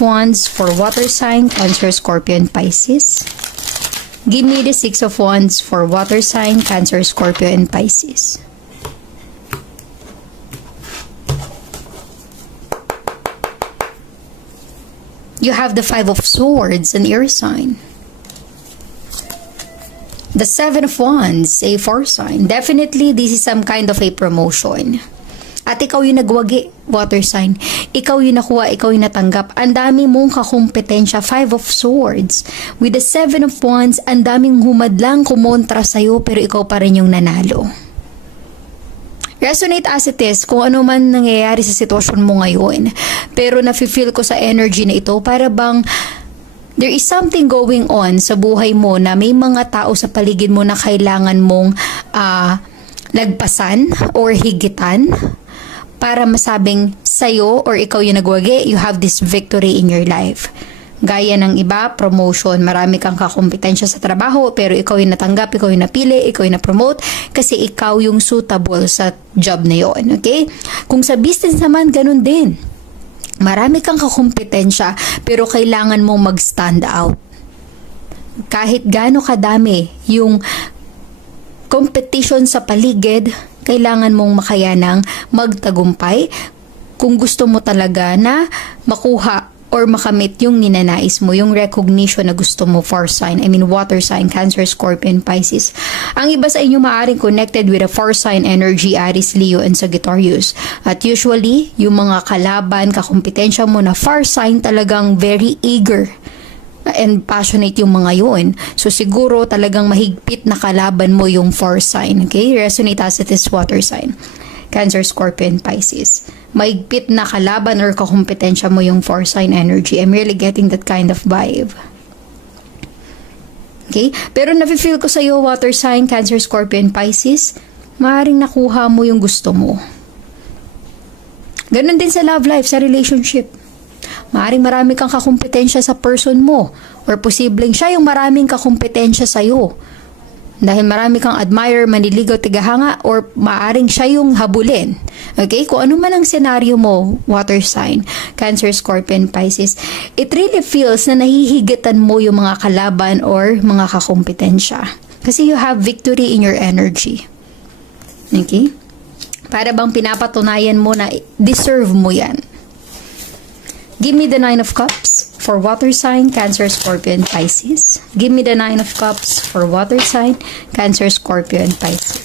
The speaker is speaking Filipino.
Wands for water sign, Cancer, Scorpio, and Pisces. Give me the Six of Wands for water sign, Cancer, Scorpio, and Pisces. You have the Five of Swords, an air sign. The Seven of Wands, a fire sign. Definitely, this is some kind of a promotion. At ikaw yung nagwagi, water sign. Ikaw yung nakuha, ikaw yung natanggap. Ang dami mong kakumpetensya, Five of Swords. With the Seven of Wands, ang daming humadlang kumontra sa'yo, pero ikaw pa rin yung nanalo. Resonate as it is, kung ano man nangyayari sa sitwasyon mo ngayon. Pero nafe-feel ko sa energy na ito, para bang there is something going on sa buhay mo na may mga tao sa paligid mo na kailangan mong lagpasan or higitan para masabing sa'yo or ikaw yung nagwagi, you have this victory in your life. Gaya ng iba, promotion, marami kang kakumpetensya sa trabaho pero ikaw yung natanggap, ikaw yung napili, ikaw yung na-promote kasi ikaw yung suitable sa job na yon. Okay? Kung sa business naman, ganun din. Marami kang kakumpetensya pero kailangan mong mag-stand out. Kahit gaano kadami yung competition sa paligid, kailangan mong makayanang magtagumpay kung gusto mo talaga na makuha or makamit yung ninanais mo, yung recognition na gusto mo for sign. I mean, water sign, Cancer, Scorpio, and Pisces. Ang iba sa inyo maaaring connected with a fire sign energy, Aries, Leo, and Sagittarius. At usually, yung mga kalaban, kakumpetensya mo na fire sign talagang very eager and passionate yung mga yun. So, siguro talagang mahigpit na kalaban mo yung fire sign. Okay? Resonate as it is water sign. Cancer, Scorpio, and Pisces. Mahigpit na kalaban or kakumpetensya mo yung fire sign energy. I'm really getting that kind of vibe. Okay? Pero nafe-feel ko sa'yo, water sign, Cancer, Scorpio, and Pisces, maaaring nakuha mo yung gusto mo. Ganun din sa love life, sa relationship. Maaaring marami kang kakumpetensya sa person mo or posibleng siya yung maraming kakumpetensya sa'yo. Dahil marami kang admire, maniligaw, tigahanga, or maaring siya yung habulin. Okay? Kung ano man ang senaryo mo, water sign, Cancer, Scorpio, and Pisces, it really feels na nahihigitan mo yung mga kalaban or mga kakumpetensya. Kasi you have victory in your energy. Okay? Para bang pinapatunayan mo na deserve mo yan. Give me the Nine of Cups for water sign, Cancer, Scorpio, and Pisces. Give me the Nine of Cups for water sign, Cancer, Scorpio, and Pisces.